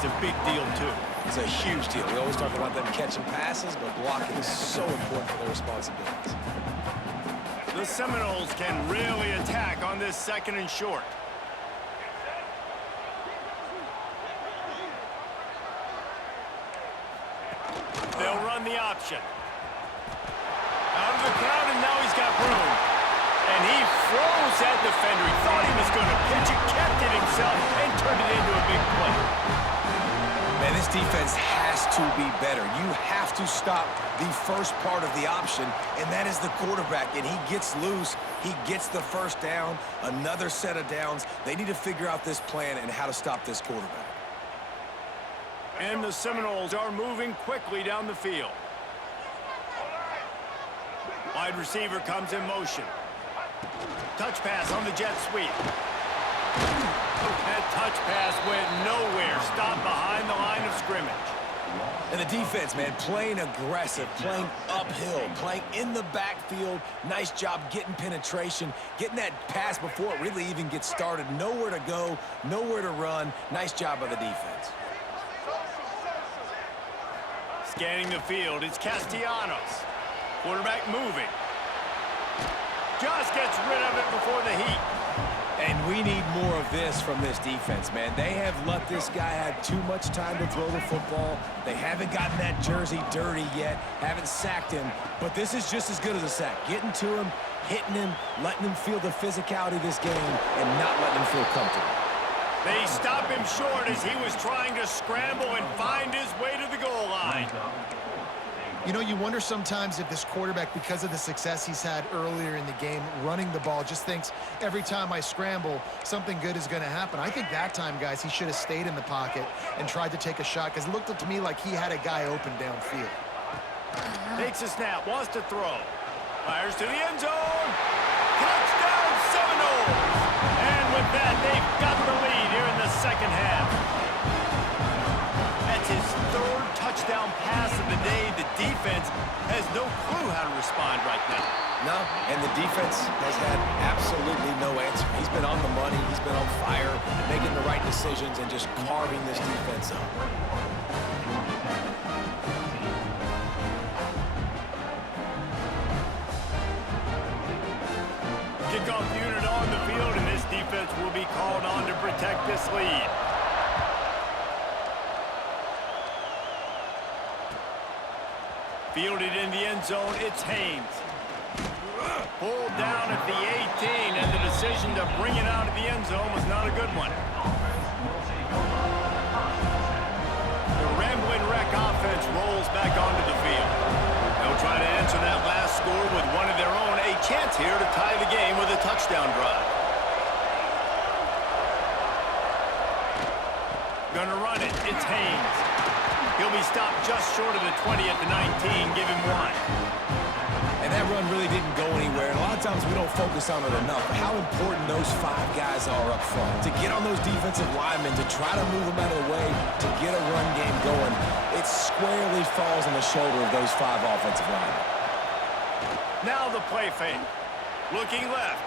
is a big deal, too. It's a huge deal. We always talk about them catching passes, but blocking is so important for their responsibilities. The Seminoles can really attack on this 2nd and short. They'll run the option. Out of the crowd, and now he's got room. And he froze that defender. He thought he was going to pitch it, kept it himself, and turned it into a big play. Man, this defense has to be better. You have to stop the first part of the option, and that is the quarterback. And he gets loose. He gets the first down, another set of downs. They need to figure out this plan and how to stop this quarterback. And the Seminoles are moving quickly down the field. Wide receiver comes in motion. Touch pass on the jet sweep. That touch pass went nowhere. Stopped behind the line of scrimmage. And the defense, man, playing aggressive, playing uphill, playing in the backfield. Nice job getting penetration, getting that pass before it really even gets started. Nowhere to go, nowhere to run. Nice job by the defense. Scanning the field, it's Castellanos. Quarterback moving. Just gets rid of it before the heat. And we need more of this from this defense, man. They have let this guy have too much time to throw the football. They haven't gotten that jersey dirty yet, haven't sacked him. But this is just as good as a sack. Getting to him, hitting him, letting him feel the physicality of this game, and not letting him feel comfortable. They stop him short as he was trying to scramble and find his way to the goal line. You know, you wonder sometimes if this quarterback, because of the success he's had earlier in the game, running the ball, just thinks every time I scramble, something good is going to happen. I think that time, guys, he should have stayed in the pocket and tried to take a shot, because it looked to me like he had a guy open downfield. Takes a snap, wants to throw. Fires to the end zone. Touchdown, Seminoles! And with that, they've got the lead here in the 2nd half. That's his 3rd touchdown pass of the day. The defense has no clue how to respond right now. No, and the defense has had absolutely no answer. He's been on the money. He's been on fire, making the right decisions and just carving this defense up. Kickoff unit on the field, and this defense will be called on to protect this lead. Fielded in the end zone, it's Haynes. Pulled down at the 18, and the decision to bring it out of the end zone was not a good one. The Rambling Wreck offense rolls back onto the field. They'll try to answer that last score with one of their own. A chance here to tie the game with a touchdown drive. Gonna run it. It's Haynes. He'll be stopped just short of the 20 at the 19. Give him 1. And that run really didn't go anywhere. And a lot of times we don't focus on it enough. But how important those 5 guys are up front. To get on those defensive linemen, to try to move them out of the way, to get a run game going, it squarely falls on the shoulder of those 5 offensive linemen. Now the play fake. Looking left.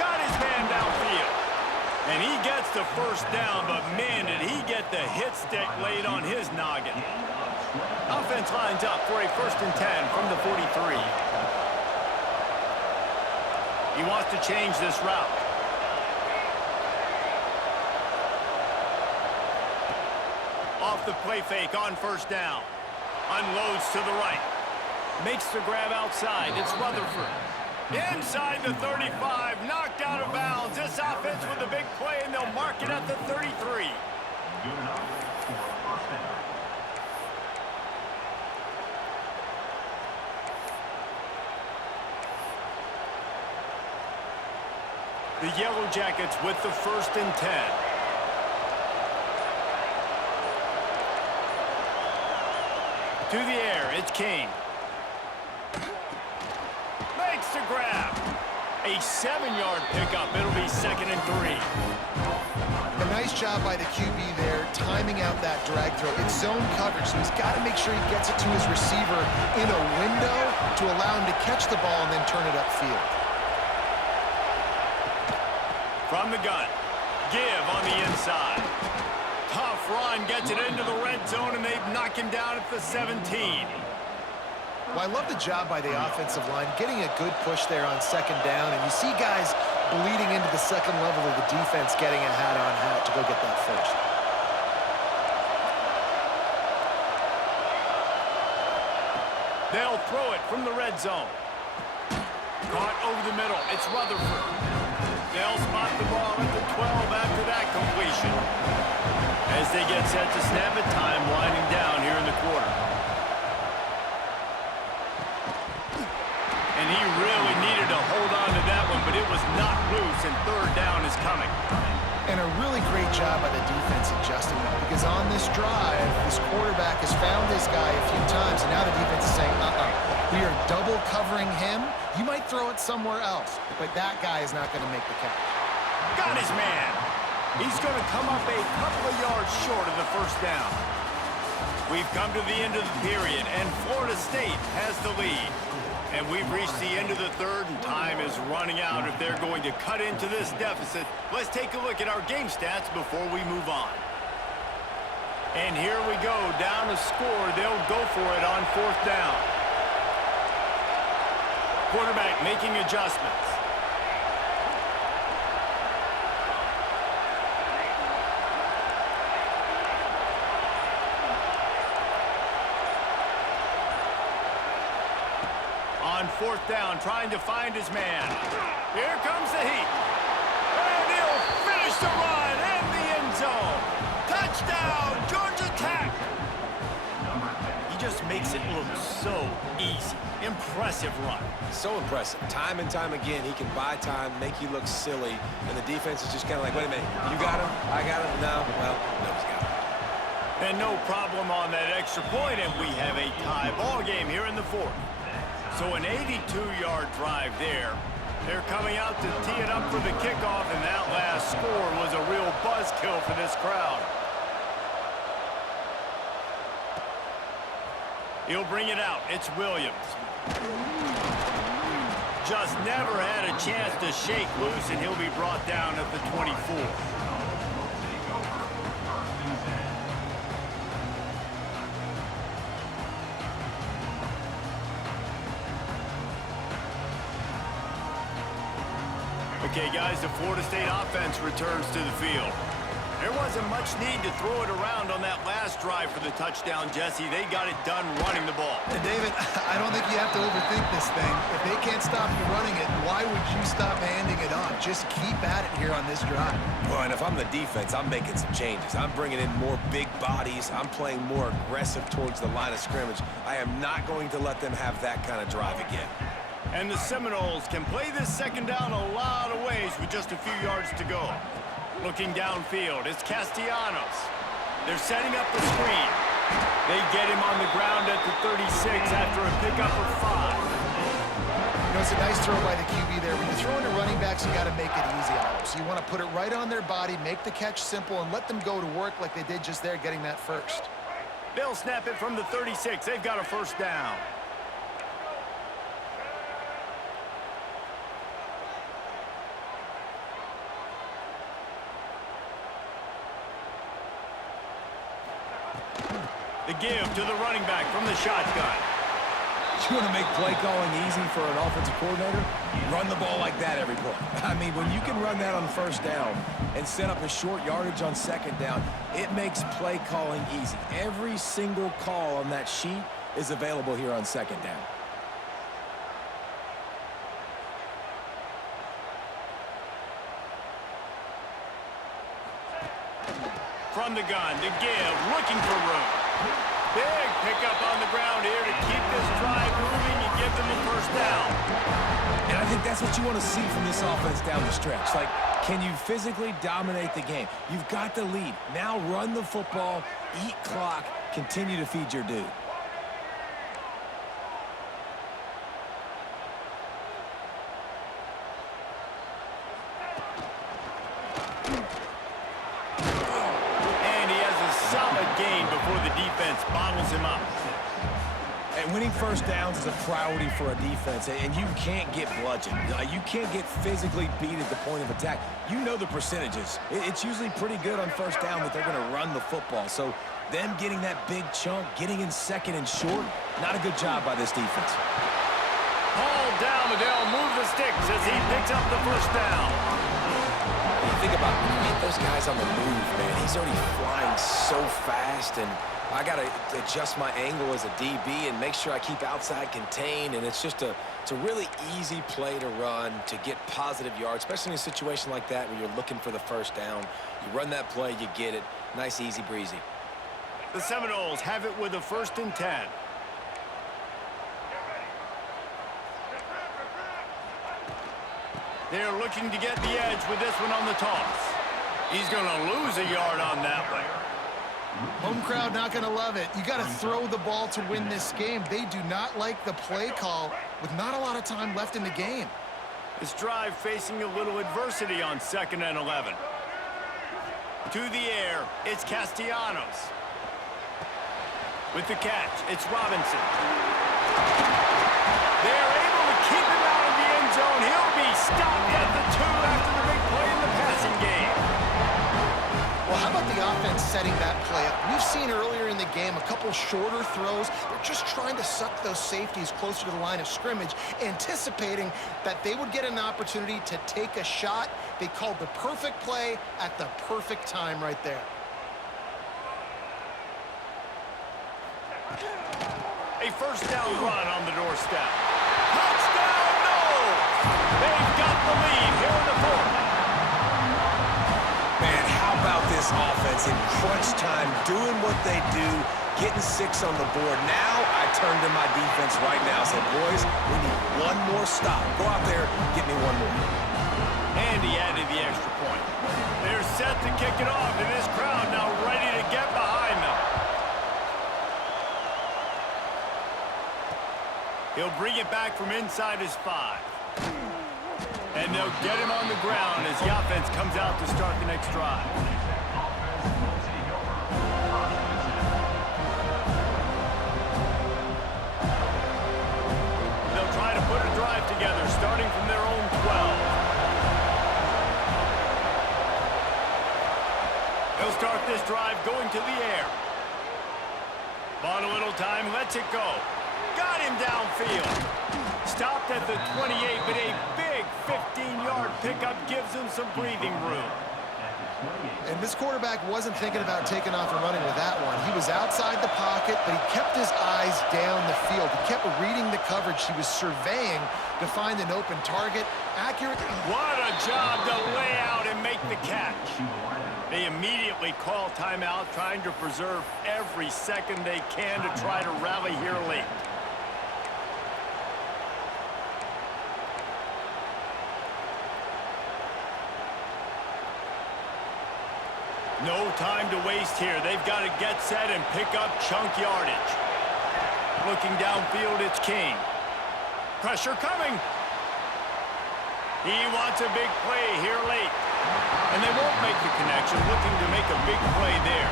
Got his man downfield. And he gets the first down, but man, did he get the hit stick laid on his noggin. Offense lines up for a 1st and 10 from the 43. He wants to change this route. Off the play fake on 1st down. Unloads to the right. Makes the grab outside. It's Rutherford. Inside the 35, knocked out of bounds. This offense with a big play, and they'll mark it at the 33. The Yellow Jackets with the 1st and 10. To the air, it's Kane. Makes the grab. A 7-yard pickup. It'll be 2nd and 3. A nice job by the QB there, timing out that drag throw. It's zone coverage, so he's got to make sure he gets it to his receiver in a window to allow him to catch the ball and then turn it upfield. From the gun. Give on the inside. Tough run, gets it into the red zone, and they knock him down at the 17. Well, I love the job by the offensive line, getting a good push there on second down, and you see guys bleeding into the second level of the defense getting a hat-on-hat to go get that first. They'll throw it from the red zone. Caught over the middle. It's Rutherford. They'll spot the ball at the 12 after that completion. As they get set to snap it, time winding down here in the quarter. And he really needed to hold on to that one, but it was not loose, and third down is coming. And a really great job by the defense adjusting that, because on this drive, this quarterback has found this guy a few times, and now the defense is saying, we are double covering him. You might throw it somewhere else, but that guy is not going to make the catch. Got his man. He's going to come up a couple of yards short of the first down. We've come to the end of the period, and Florida State has the lead. And we've reached the end of the third, and time is running out if they're going to cut into this deficit. Let's take a look at our game stats before we move on. And here we go, down to score. They'll go for it on fourth down. Quarterback making adjustments. On fourth down, trying to find his man. Here comes the heat. And he'll finish the run in the end zone. Touchdown, Georgia Tech. He just makes it look so easy. Impressive run. So impressive. Time and time again, he can buy time, make you look silly, and the defense is just kind of like, wait a minute, you got him? I got him? No? Well, nobody's got him. And no problem on that extra point, and we have a tie ball game here in the fourth. So an 82-yard drive there. They're coming out to tee it up for the kickoff, and that last score was a real buzzkill for this crowd. He'll bring it out. It's Williams. Just never had a chance to shake loose, and he'll be brought down at the 24. Okay, guys, the Florida State offense returns to the field. There wasn't much need to throw it around on that last drive for the touchdown, Jesse. They got it done running the ball. And David, I don't think you have to overthink this thing. If they can't stop you running it, why would you stop handing it off? Just keep at it here on this drive. Well, and if I'm the defense, I'm making some changes. I'm bringing in more big bodies. I'm playing more aggressive towards the line of scrimmage. I am not going to let them have that kind of drive again. And the Seminoles can play this second down a lot of ways with just a few yards to go. Looking downfield, it's Castellanos. They're setting up the screen. They get him on the ground at the 36 after a pickup of 5. You know, it's a nice throw by the QB there. When you're throwing to running backs, you got to make it easy on them. So you want to put it right on their body, make the catch simple, and let them go to work like they did just there, getting that first. They'll snap it from the 36. They've got a first down. The give to the running back from the shotgun. You want to make play calling easy for an offensive coordinator? Run the ball like that every play. I mean, when you can run that on first down and set up a short yardage on second down, it makes play calling easy. Every single call on that sheet is available here on second down. From the gun, the give, looking for room. Big pickup on the ground here to keep this drive moving and give them a first down. And I think that's what you want to see from this offense down the stretch. Like, can you physically dominate the game? You've got the lead. Now run the football, eat clock, continue to feed your dude. Solid gain before the defense bottles him up. And winning first downs is a priority for a defense, and you can't get bludgeoned. You can't get physically beat at the point of attack. You know the percentages. It's usually pretty good on first down that they're going to run the football. So them getting that big chunk, getting in second and short, not a good job by this defense. Hauled down, Adele moved the sticks as he picks up the first down. You think about those guys on the move, man. He's already flying so fast, and I got to adjust my angle as a DB and make sure I keep outside contained, and it's just a really easy play to run to get positive yards, especially in a situation like that where you're looking for the first down. You run that play, you get it. Nice, easy breezy. The Seminoles have it with a 1st and 10. They're looking to get the edge with this one on the toss. He's going to lose a yard on that one. Home crowd not going to love it. You got to throw the ball to win this game. They do not like the play call with not a lot of time left in the game. This drive facing a little adversity on 2nd and 11. To the air, it's Castellanos. With the catch, it's Robinson. They're able to keep him out of the end zone. He'll be stopped at the 2 after the big play in the passing game. Well, how about the offense setting that play up? We've seen earlier in the game a couple shorter throws. They're just trying to suck those safeties closer to the line of scrimmage, anticipating that they would get an opportunity to take a shot. They called the perfect play at the perfect time right there. A first down run on the doorstep. Touchdown, no! They've got the lead here in the 4th. Man, how about this offense in crunch time, doing what they do, getting 6 on the board. Now I turn to my defense right now and say, boys, we need one more stop. Go out there, get me one more. And he added the extra point. They're set to kick it off, and this crowd now ready to get behind them. He'll bring it back from inside his 5. And they'll get him on the ground as the offense comes out to start the next drive. They'll try to put a drive together, starting from their own 12. They'll start this drive going to the air. Bought a little time, lets it go. Got him downfield. Stopped at the 28, but a big 15-yard pickup gives him some breathing room. And this quarterback wasn't thinking about taking off and running with that one. He was outside the pocket, but he kept his eyes down the field. He kept reading the coverage. He was surveying to find an open target. Accurate. What a job to lay out and make the catch. They immediately call timeout, trying to preserve every second they can to try to rally here late. No time to waste here. They've got to get set and pick up chunk yardage. Looking downfield, it's King. Pressure coming. He wants a big play here late. And they won't make the connection, looking to make a big play there.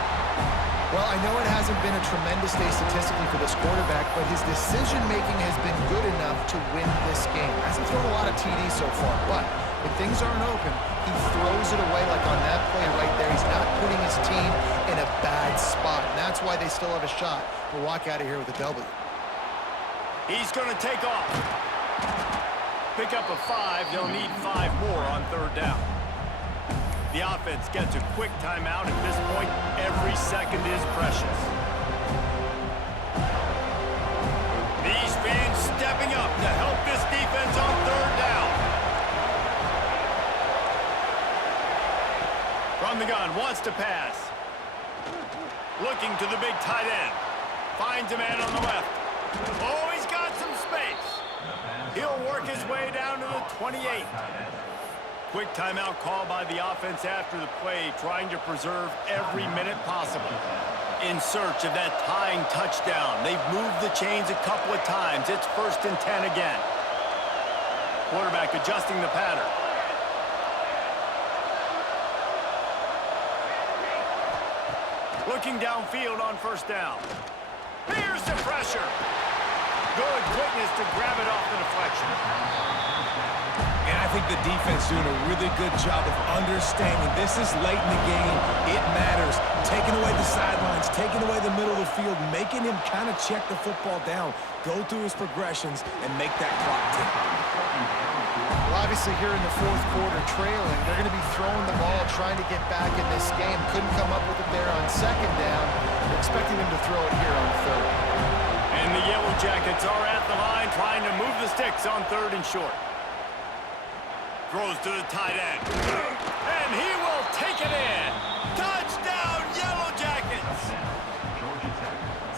Well, I know it hasn't been a tremendous day statistically for this quarterback, but his decision-making has been good enough to win this game. Hasn't thrown a lot of TDs so far, but when things aren't open, he throws it away like on that play right there. He's not putting his team in a bad spot, and that's why they still have a shot to walk out of here with a W. He's going to take off. Pick up a 5. They'll need 5 more on 3rd down. The offense gets a quick timeout. At this point, every second is precious. These fans stepping up to help this defense on 3rd down. From the gun, wants to pass. Looking to the big tight end. Finds a man on the left. Oh, he's got some space. He'll work his way down to the 28. Quick timeout call by the offense after the play, trying to preserve every minute possible. In search of that tying touchdown. They've moved the chains a couple of times. It's 1st and 10 again. Quarterback adjusting the pattern. Looking downfield on 1st down. Here's the pressure. Good quickness to grab it off the deflection. And I think the defense doing a really good job of understanding this is late in the game. It matters. Taking away the sidelines, taking away the middle of the field, making him kind of check the football down, go through his progressions, and make that clock tick. Well, obviously here in the fourth quarter trailing, they're going to be throwing the ball, trying to get back in this game. Couldn't come up with it there on second down. They're expecting them to throw it here on third. And the Yellow Jackets are at the line trying to move the sticks on third and short. Throws to the tight end. And he will take it in. Touchdown, Yellow Jackets!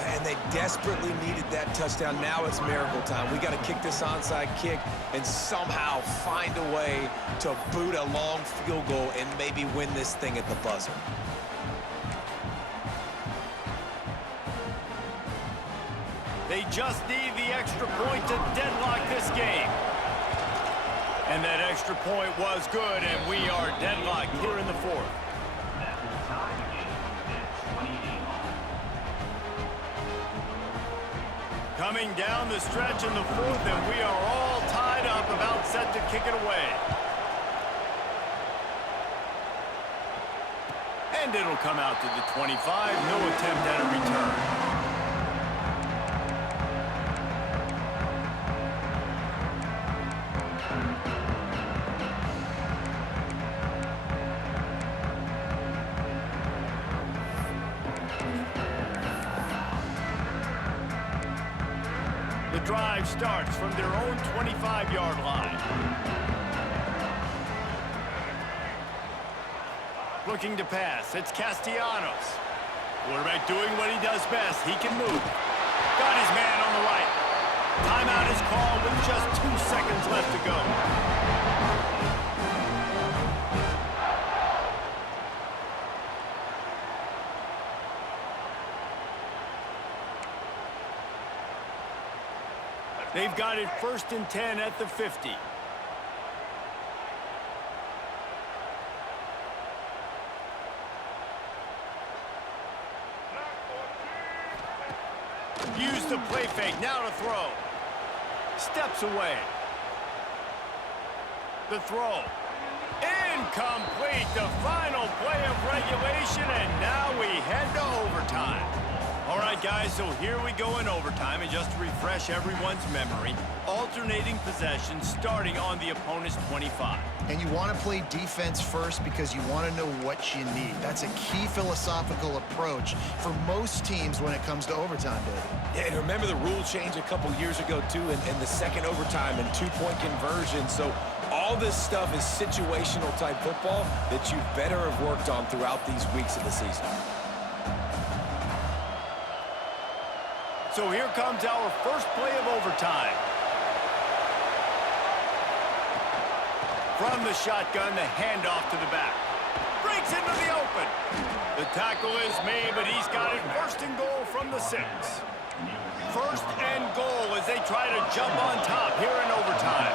And they desperately needed that touchdown. Now it's miracle time. We got to kick this onside kick and somehow find a way to boot a long field goal and maybe win this thing at the buzzer. They just need the extra point to deadlock this game. And that extra point was good, and we are deadlocked here in the fourth. Coming down the stretch in the fourth, and we are all tied up, about set to kick it away. And it'll come out to the 25. No attempt at a return. The drive starts from their own 25-yard line. Looking to pass, it's Castellanos. Quarterback doing what he does best. He can move. Got his man on the right. Timeout is called with just 2 seconds left to go. They've got it 1st and 10 at the 50. Use the play fake, now to throw. Steps away. The throw. Incomplete, the final play of regulation, and now we head to overtime. All right, guys, so here we go in overtime, and just to refresh everyone's memory, alternating possessions starting on the opponent's 25. And you want to play defense first because you want to know what you need. That's a key philosophical approach for most teams when it comes to overtime, David. Yeah, and remember the rule change a couple years ago, too, in the second overtime and two-point conversion. So all this stuff is situational type football that you better have worked on throughout these weeks of the season. So here comes our first play of overtime. From the shotgun, the handoff to the back. Breaks into the open. The tackle is made, but he's got it 1st and goal from the 6. 1st and goal as they try to jump on top here in overtime.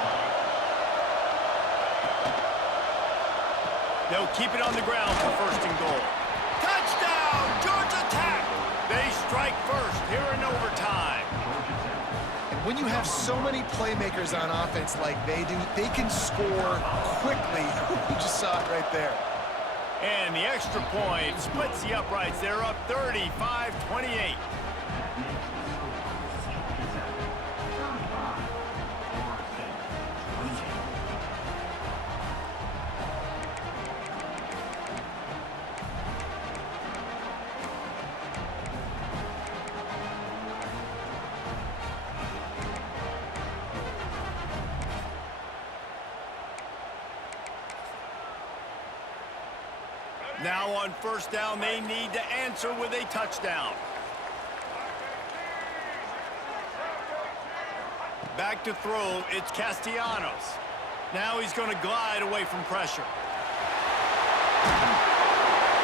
They'll keep it on the ground for 1st and goal. Touchdown, Georgia Tech! They strike first here in overtime. And when you have so many playmakers on offense like they do, they can score quickly. You just saw it right there. And the extra point splits the uprights. They're up 35-28. Now on 1st down, they need to answer with a touchdown. Back to throw, it's Castellanos. Now he's going to glide away from pressure.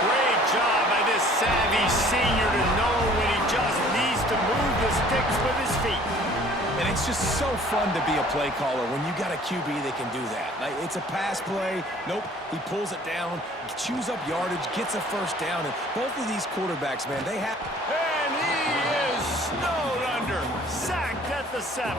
Great job by this savvy senior to know when he just needs to move the sticks with his feet. And it's just so fun to be a play caller when you got a QB that can do that. Like, it's a pass play. Nope, he pulls it down, chews up yardage, gets a 1st down. And both of these quarterbacks, man, they have... And he is snowed under. Sacked at the 7.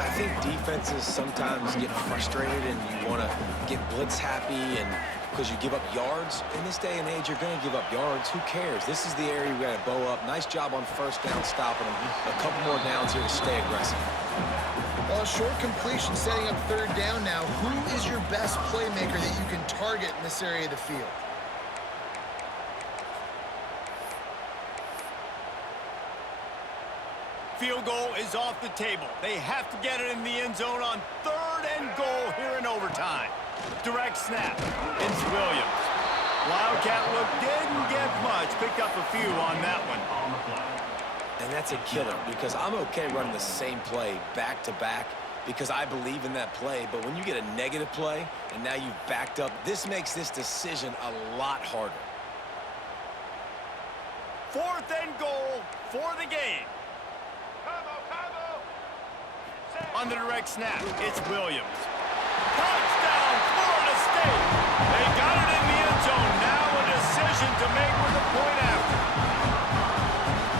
I think defenses sometimes get frustrated and you want to get blitz happy and because you give up yards. In this day and age, you're going to give up yards. Who cares? This is the area we got to bow up. Nice job on first down stopping them. A couple more downs here to stay aggressive. Well, short completion setting up third down now. Who is your best playmaker that you can target in this area of the field? Field goal is off the table. They have to get it in the end zone on 3rd and goal here in overtime. Direct snap. It's Williams. Wildcat look didn't get much. Picked up a few on that one. And that's a killer because I'm okay running the same play back to back because I believe in that play. But when you get a negative play and now you've backed up, this makes this decision a lot harder. 4th and goal for the game. On the direct snap, it's Williams. Touchdown, Florida State. They got it in the end zone. Now a decision to make with a point after.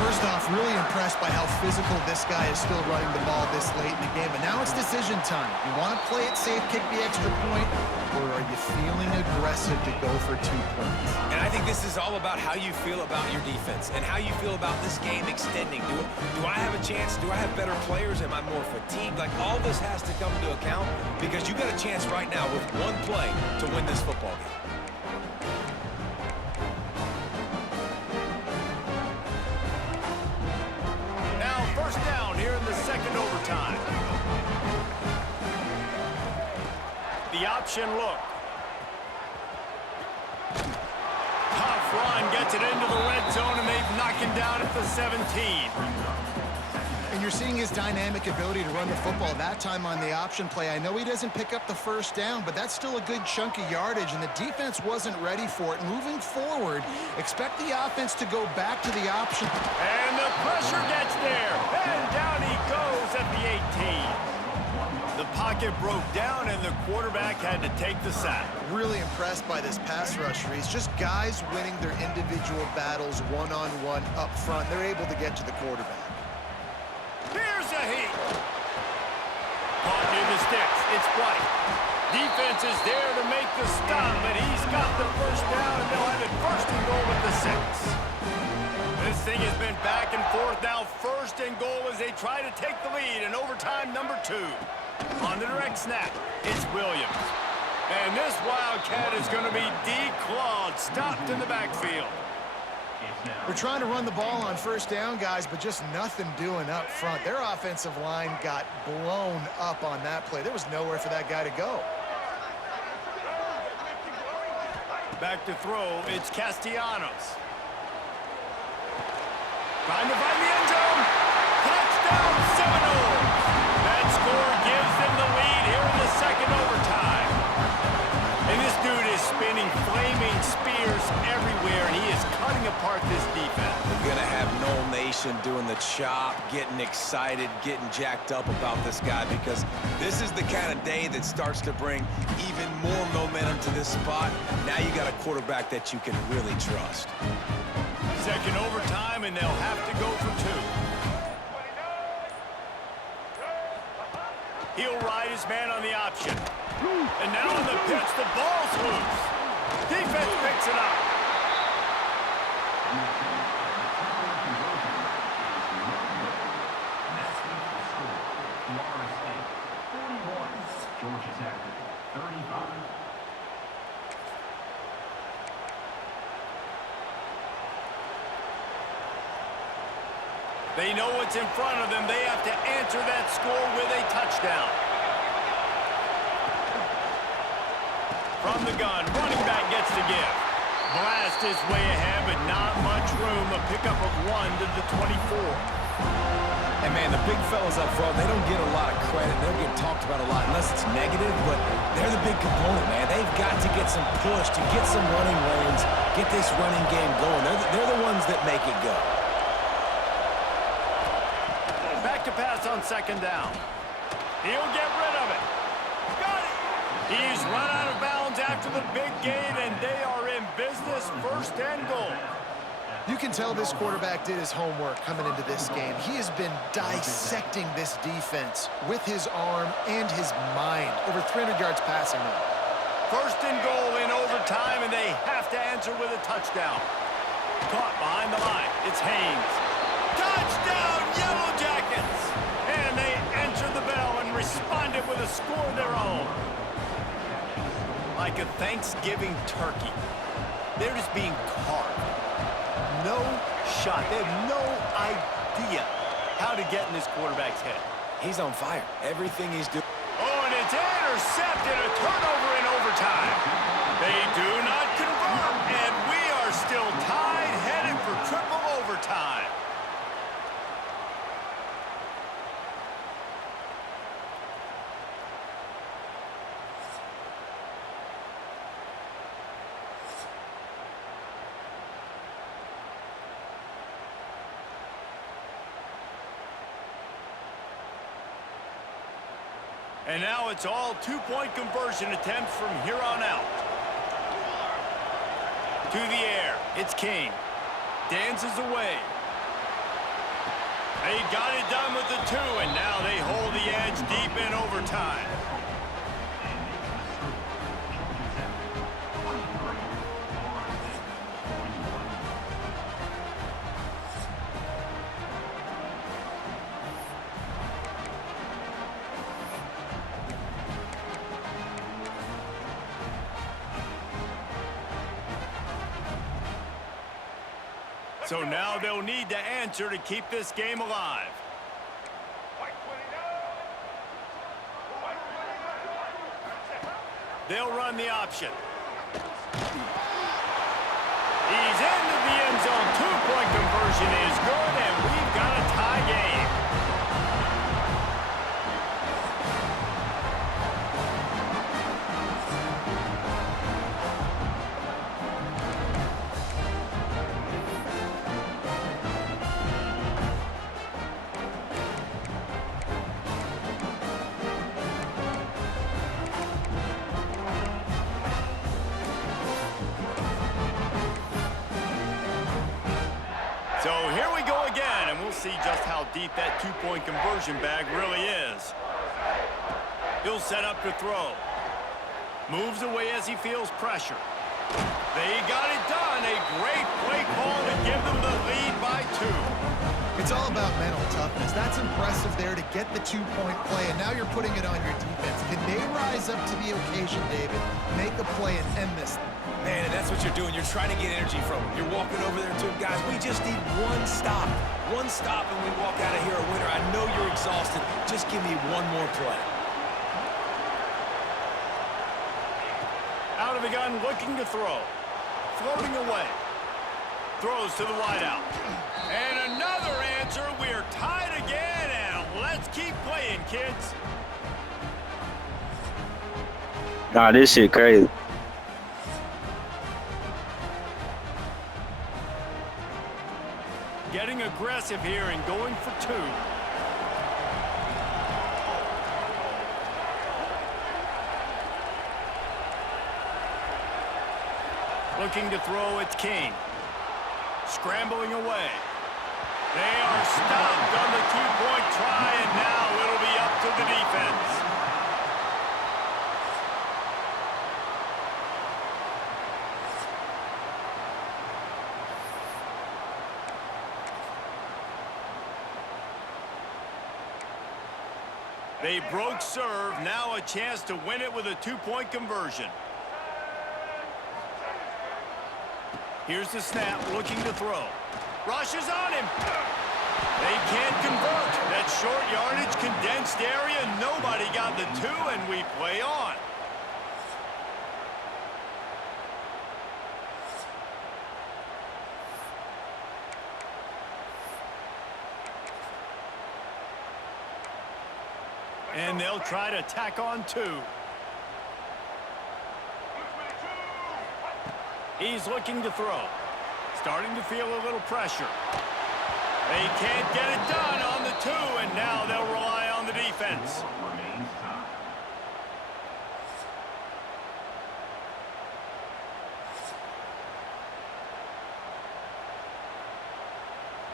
First off, really impressed by how physical this guy is still running the ball this late in the game. But now it's decision time. You want to play it safe, kick the extra point, or are you feeling aggressive to go for 2 points? And I think this is all about how you feel about your defense and how you feel about this game extending. Do I have a chance? Do I have better players? Am I more fatigued? Like, all this has to come into account because you got a chance right now with one play to win this football game. Now first down here in the 2nd overtime. The option look. Tough run gets it into the red zone, and they've knocked him down at the 17. And you're seeing his dynamic ability to run the football that time on the option play. I know he doesn't pick up the first down, but that's still a good chunk of yardage, and the defense wasn't ready for it. Moving forward, expect the offense to go back to the option. And the pressure gets there, and down he goes at the 18. The pocket broke down, and the quarterback had to take the sack. Really impressed by this pass rush, Reese. Just guys winning their individual battles one-on-one up front. They're able to get to the quarterback. Here's a heat. Caught near the sticks. It's White. Defense is there to make the stop, but he's got the first down, and they'll have it 1st and goal at the 6. This thing has been back and forth now. 1st and goal as they try to take the lead in overtime number 2. On the direct snap, it's Williams. And this Wildcat is going to be declawed, stopped in the backfield. They're trying to run the ball on first down, guys, but just nothing doing up front. Their offensive line got blown up on that play. There was nowhere for that guy to go. Back to throw, it's Castellanos. Trying to find the end zone. Touchdown, Seminoles. That score gives them the lead here in the 2nd overtime. And this dude is spinning flaming spears everywhere, and he is cutting apart this defense. We're going to have Noel Nation doing the chop, getting excited, getting jacked up about this guy because this is the kind of day that starts to bring even more momentum to this spot. Now you got a quarterback that you can really trust. 2nd overtime, and they'll have to go for 2. He'll ride his man on the option. And now on the pitch, the ball's loose. Defense picks it up. Georgia Tech, 35. They know what's in front of them. They have to answer that score with a touchdown. From the gun, running back gets to give. Blast his way ahead, but not much room. A pickup of 1 to the 24. And, man, the big fellas up front, they don't get a lot of credit. They don't get talked about a lot unless it's negative, but they're the big component, man. They've got to get some push to get some running lanes, get this running game going. They're the ones that make it go. Back to pass on 2nd down. He'll get rid of it. Got it. He's run out of bounds after the big gain, and they are in business. 1st and goal. You can tell this quarterback did his homework coming into this game. He has been dissecting this defense with his arm and his mind. Over 300 yards passing now. First and goal in overtime, and they have to answer with a touchdown. Caught behind the line. It's Haynes. Touchdown, Yellow Jackets! And they answered the bell and responded with a score of their own. Like a Thanksgiving turkey. They're just being carved. No shot. They have no idea how to get in this quarterback's head. He's on fire. Everything he's doing. Oh, and it's intercepted. A turnover in overtime. They do not convert, and we are still tied, headed for triple overtime. And now it's all two-point conversion attempts from here on out. To the air, it's King. Dances away. They got it done with the two, and now they hold the edge deep in overtime. So now they'll need to answer to keep this game alive. They'll run the option. He's into the end zone. Two-point conversion is good, and we've got a tie game. So here we go again, and we'll see just how deep that two-point conversion bag really is. He'll set up to throw. Moves away as he feels pressure. They got it done. A great play call to give them the lead by 2. It's all about mental toughness. That's impressive there to get the two-point play, and now you're putting it on your defense. Can they rise up to the occasion, David? Make a play and end this thing. Man, and that's what you're doing. You're trying to get energy from him. You're walking over there to him. Guys, we just need one stop. One stop and we walk out of here a winner. I know you're exhausted. Just give me one more play. Out of the gun, looking to throw. Floating away. Throws to the wideout. And another answer. We're tied again, and let's keep playing, kids. Nah, this shit crazy. Getting aggressive here and going for 2. Looking to throw, it's King. Scrambling away. They are stopped on the two-point try, and now it'll be up to the defense. They broke serve, now a chance to win it with a two-point conversion. Here's the snap, looking to throw. Rushes on him. They can't convert. That short yardage, condensed area, nobody got the 2, and we play on. And they'll try to tack on 2. He's looking to throw. Starting to feel a little pressure. They can't get it done on the 2, and now they'll rely on the defense. Remains tied.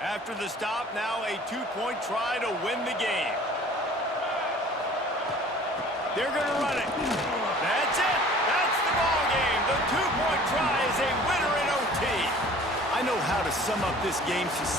After the stop, now a 2-point try to win the game. They're going to run it. That's it. That's the ball game. The 2-point try is a winner in OT. I know how to sum up this game, she said.